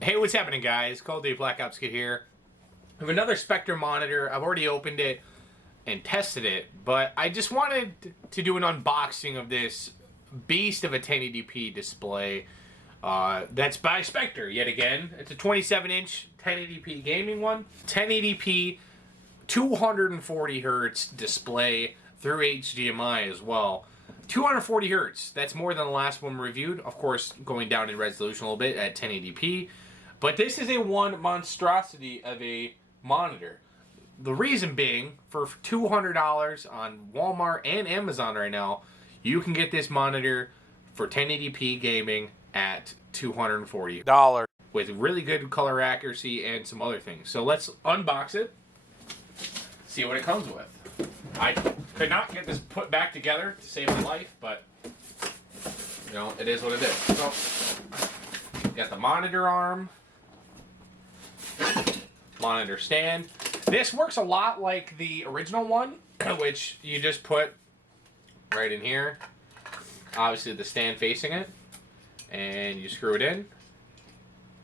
Hey, what's happening, guys? Call of Duty Black Ops Kid here. I have another Spectre monitor. I've already opened it and tested it, but I just wanted to do an unboxing of this beast of a 1080p display. That's by Spectre, yet again. It's a 27-inch 1080p gaming one. 1080p, 240 hertz display through HDMI as well. 240 hertz. That's more than the last one reviewed. Of course, going down in resolution a little bit at 1080p. But this is a one monstrosity of a monitor. The reason being, for $200 on Walmart and Amazon right now, you can get this monitor for 1080p gaming at $240 with really good color accuracy and some other things. So let's unbox it, see what it comes with. I could not get this put back together to save my life, but you know, it is what it is. So, got the monitor arm, monitor stand. This works a lot like the original one, which you just put right in here. Obviously, the stand facing it, and you screw it in.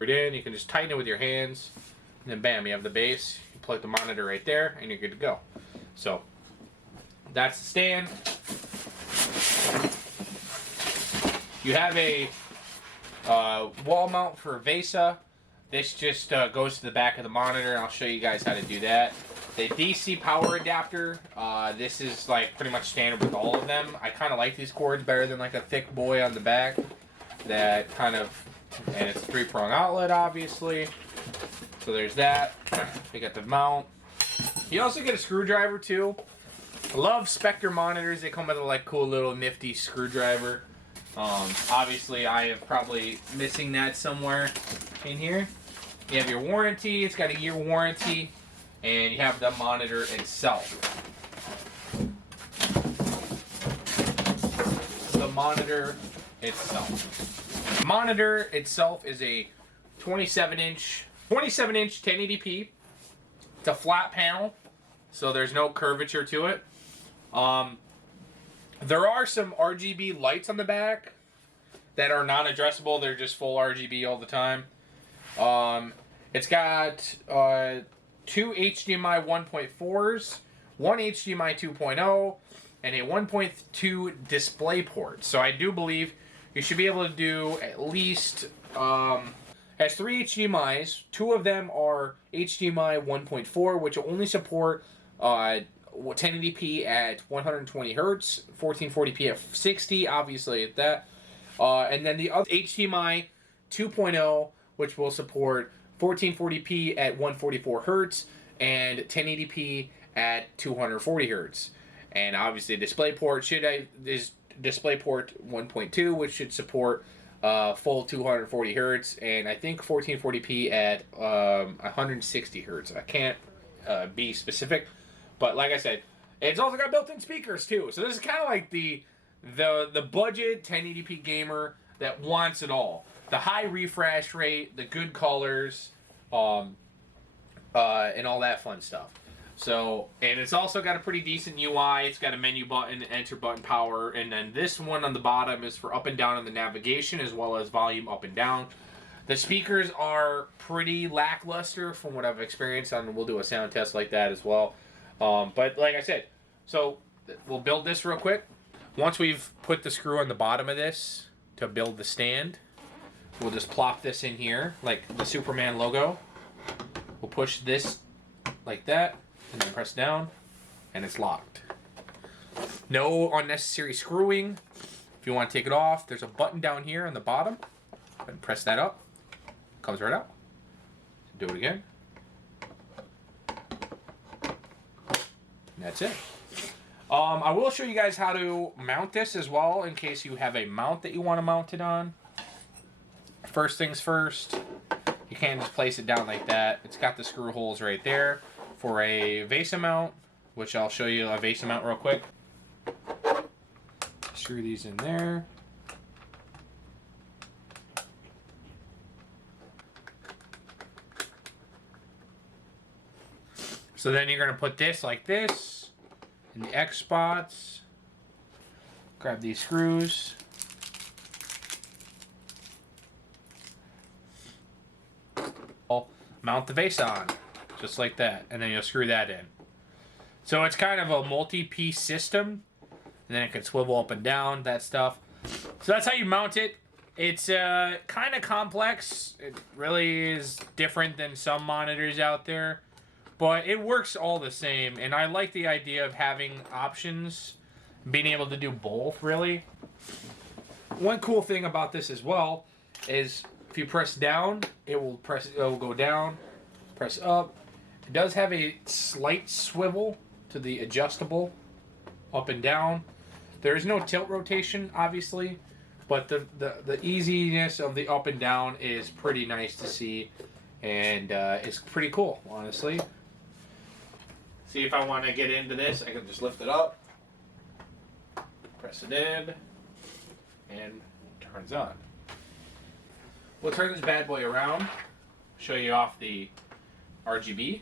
You can just tighten it with your hands, and then bam, you have the base. You plug the monitor right there, and you're good to go. So that's the stand. You have a wall mount for Vesa. This just goes to the back of the monitor. I'll show you guys how to do that. The DC power adapter. This is like pretty much standard with all of them. I kind of like these cords better than like a thick boy on the back. That kind of, and it's a 3-prong outlet, obviously. So there's that. You got the mount. You also get a screwdriver too. I love Spectre monitors. They come with a like cool little nifty screwdriver. Obviously, I am probably missing that somewhere in here. You have your warranty. It's got a year warranty, and you have the monitor itself. The monitor itself. The monitor itself is a 27-inch 1080p. It's a flat panel, so there's no curvature to it. There are some RGB lights on the back that are non-addressable. They're just full RGB all the time. It's got 2 HDMI 1.4s, 1 HDMI 2.0, and a 1.2 display port. So I do believe you should be able to do at least... has 3 HDMIs. 2 of them are HDMI 1.4, which will only support 1080p at 120 hertz, 1440p at 60, obviously at that. And then the other HDMI 2.0, which will support 1440p at 144 hertz and 1080p at 240 hertz. And obviously DisplayPort is DisplayPort 1.2, which should support full 240 hertz, and I think 1440p at 160 hertz. I can't be specific, but like I said, it's also got built-in speakers too. So this is kind of like the budget 1080p gamer that wants it all: the high refresh rate, the good colors, and all that fun stuff. So, and it's also got a pretty decent UI. It's got a menu button, enter button, power, and then this one on the bottom is for up and down on the navigation, as well as volume up and down. The speakers are pretty lackluster from what I've experienced, and we'll do a sound test like that as well. But like I said, so we'll build this real quick. Once we've put the screw on the bottom of this to build the stand, we'll just plop this in here, like the Superman logo. We'll push this like that, and then press down, and it's locked. No unnecessary screwing. If you want to take it off, there's a button down here on the bottom, and press that up. Comes right out. Do it again. And that's it. I will show you guys how to mount this as well, in case you have a mount that you want to mount it on. First things first, you can't just place it down like that. It's got the screw holes right there for a Vesa mount, which I'll show you a Vesa mount real quick. Screw these in there. So then you're going to put this like this in the X spots. Grab these screws. mount the Vesa on, just like that, and then you'll screw that in. So it's kind of a multi-piece system, and then it can swivel up and down, that stuff. So that's how you mount it. It's kind of complex. It really is different than some monitors out there, but it works all the same, and I like the idea of having options, being able to do both, really. One cool thing about this as well is if you press down, it will go down, press up. It does have a slight swivel to the adjustable up and down. There is no tilt rotation, obviously, but the easiness of the up and down is pretty nice to see, and it's pretty cool, honestly. See, if I want to get into this, I can just lift it up, press it in, and it turns on. We'll turn this bad boy around, show you off the RGB.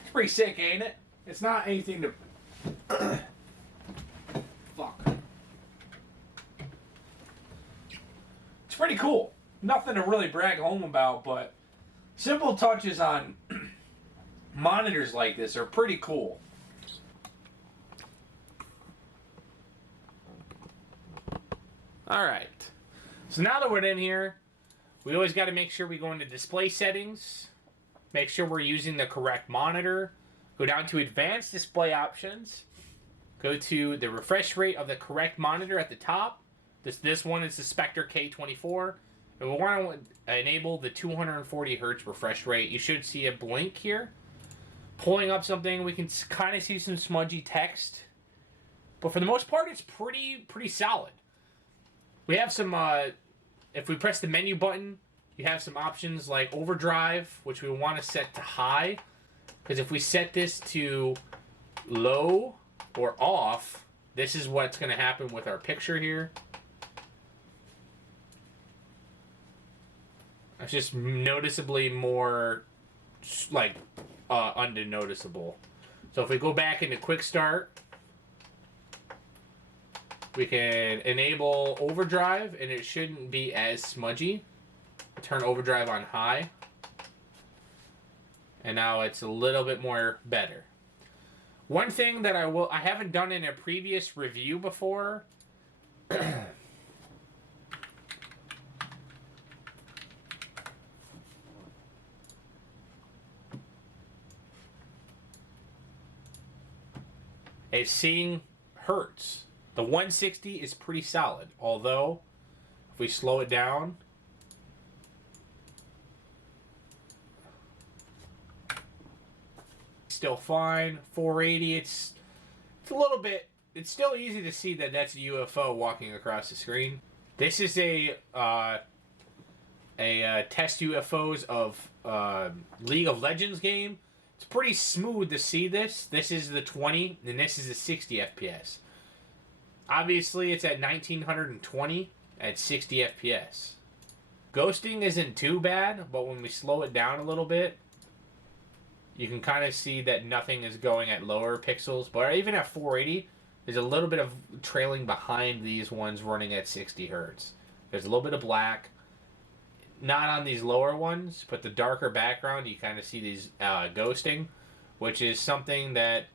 It's pretty sick, ain't it? It's not anything to... Fuck. It's pretty cool. Nothing to really brag home about, but simple touches on monitors like this are pretty cool. Alright. So now that we're in here, we always got to make sure we go into display settings, make sure we're using the correct monitor, go down to advanced display options, go to the refresh rate of the correct monitor at the top. This one is the Spectre K24. And we want to enable the 240 Hz refresh rate. You should see a blink here. Pulling up something, we can kind of see some smudgy text. But for the most part, it's pretty solid. We have some, if we press the menu button, you have some options like overdrive, which we want to set to high. Because if we set this to low or off, this is what's going to happen with our picture here. It's just noticeably more, like, unnoticeable. So if we go back into quick start, we can enable overdrive, and it shouldn't be as smudgy. Turn overdrive on high. And now it's a little bit more better. One thing that I haven't done in a previous review before is seeing hertz. The 160 is pretty solid, although if we slow it down, still fine. 480, it's a little bit, it's still easy to see that that's a UFO walking across the screen. This is a test UFOs of League of Legends game. It's pretty smooth to see this. This is the 20, and this is the 60 FPS. Obviously, it's at 1920 at 60 FPS. Ghosting isn't too bad, but when we slow it down a little bit, you can kind of see that nothing is going at lower pixels. But even at 480, there's a little bit of trailing behind these ones running at 60 Hz. There's a little bit of black. Not on these lower ones, but the darker background, you kind of see these ghosting, which is something that,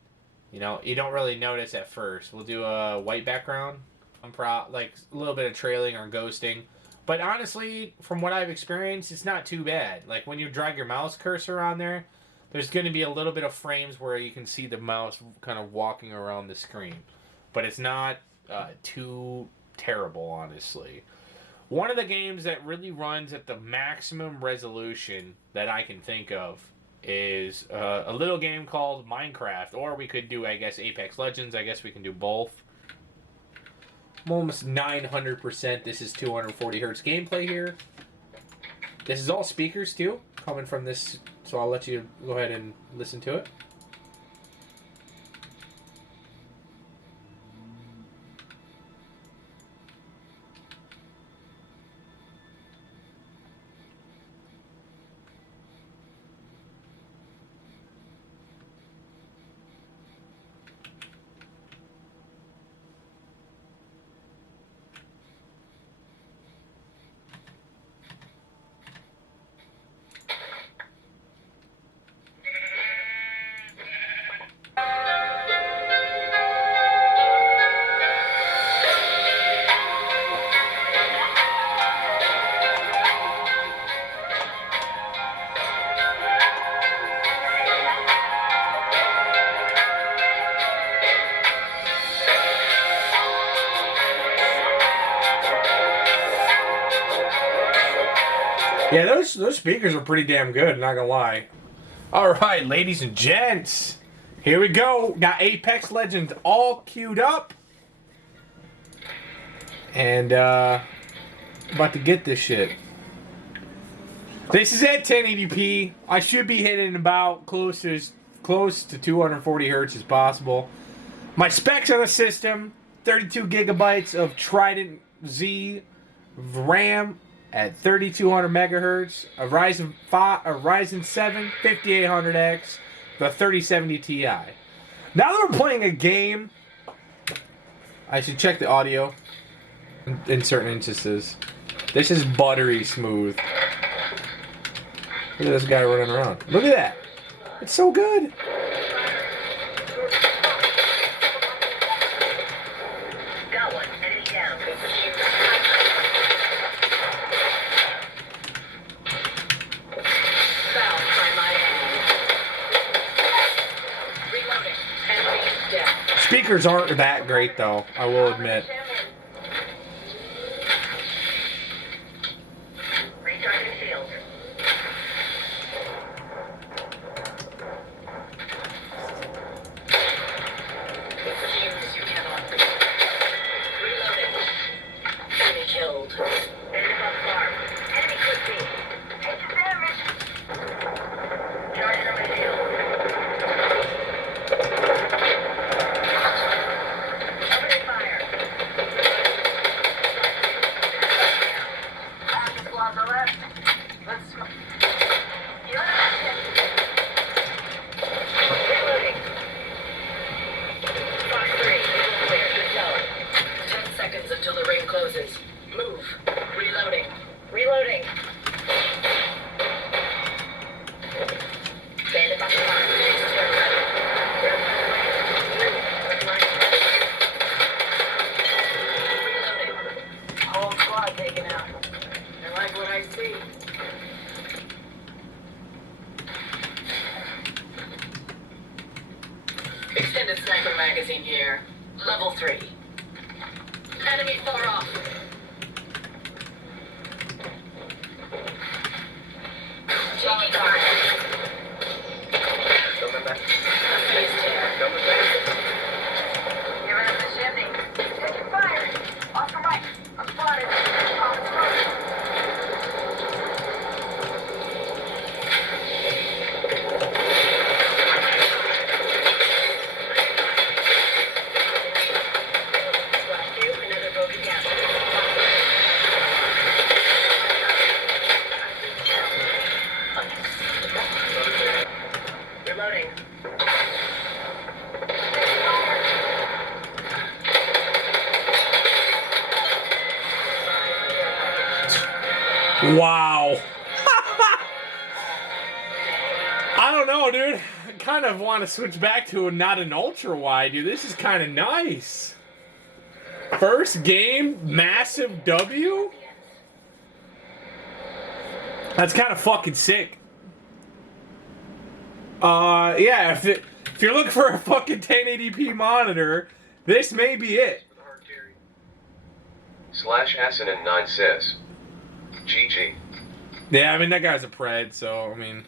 you know, you don't really notice at first. We'll do a white background, like a little bit of trailing or ghosting. But honestly, from what I've experienced, it's not too bad. Like when you drag your mouse cursor on there, there's going to be a little bit of frames where you can see the mouse kind of walking around the screen. But it's not too terrible, honestly. One of the games that really runs at the maximum resolution that I can think of is a little game called Minecraft. Or we could do, I guess, Apex Legends. I guess we can do both. I'm almost 900%. This is 240 Hz gameplay here. This is all speakers, too, coming from this. So I'll let you go ahead and listen to it. Yeah, those speakers are pretty damn good, not gonna lie. Alright, ladies and gents. Here we go. Got Apex Legends all queued up. And about to get this shit. This is at 1080p. I should be hitting about close to 240 hertz as possible. My specs on the system: 32 gigabytes of Trident Z RAM at 3200 megahertz, a Ryzen 7 5800X, the 3070 Ti. Now that we're playing a game, I should check the audio in certain instances. This is buttery smooth. Look at this guy running around. Look at that. It's so good. Got one. Enemy down. Foul by my hand. Reloading. Enemy is down. Speakers aren't that great though, I will admit. Recharging shield. Shields you cannot. Reloading. Enemy killed. Enemy above farm. Enemy could be. Taking damage. Charging on my shield. Opening fire. Package plaza left. Let's go. You're not hit. Reloading. Fox 3, eagle clear. Good going. 10 seconds until the ring closes. Move. Reloading. Reloading. Bandit back to farm. Chase turn right. Reloading. Whole squad taken out. I like what I see. Extended sniper magazine here. Level 3. Enemy far off. Taking fire. Phase tear. Giving up the chimney. Taking fire. Off the right. I'm spotted. Off the road. Last two, another broken gap. Reloading. Wow. I don't know, dude. I kind of want to switch back to not an ultra wide, dude. This is kind of nice. First game, massive W? That's kind of fucking sick. Yeah, if you're looking for a fucking 1080p monitor, this may be it. /Assanin9 says, GG. Yeah, I mean, that guy's a pred, so, I mean...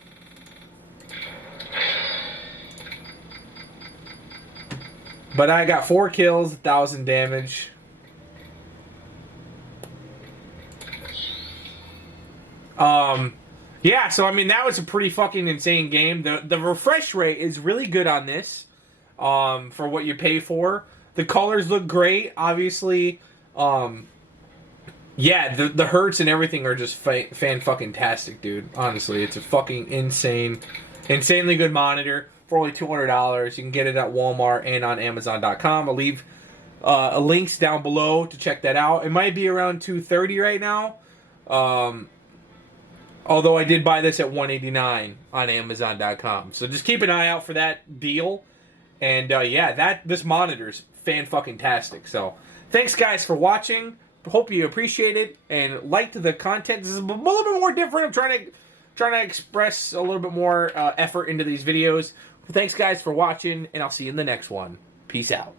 But I got 4 kills, 1,000 damage. Yeah, so I mean that was a pretty fucking insane game. The refresh rate is really good on this, for what you pay for. The colors look great, obviously. Yeah, the hertz and everything are just fan-fucking-tastic, dude. Honestly, it's a fucking insanely good monitor for only $200. You can get it at Walmart and on Amazon.com. I'll leave links down below to check that out. It might be around $230 right now. Although I did buy this at $189 on Amazon.com. So just keep an eye out for that deal. And yeah, this monitor's fan-fucking-tastic. So thanks, guys, for watching. Hope you appreciate it and liked the content. This is a little bit more different. I'm trying to express a little bit more effort into these videos. Thanks, guys, for watching, and I'll see you in the next one. Peace out.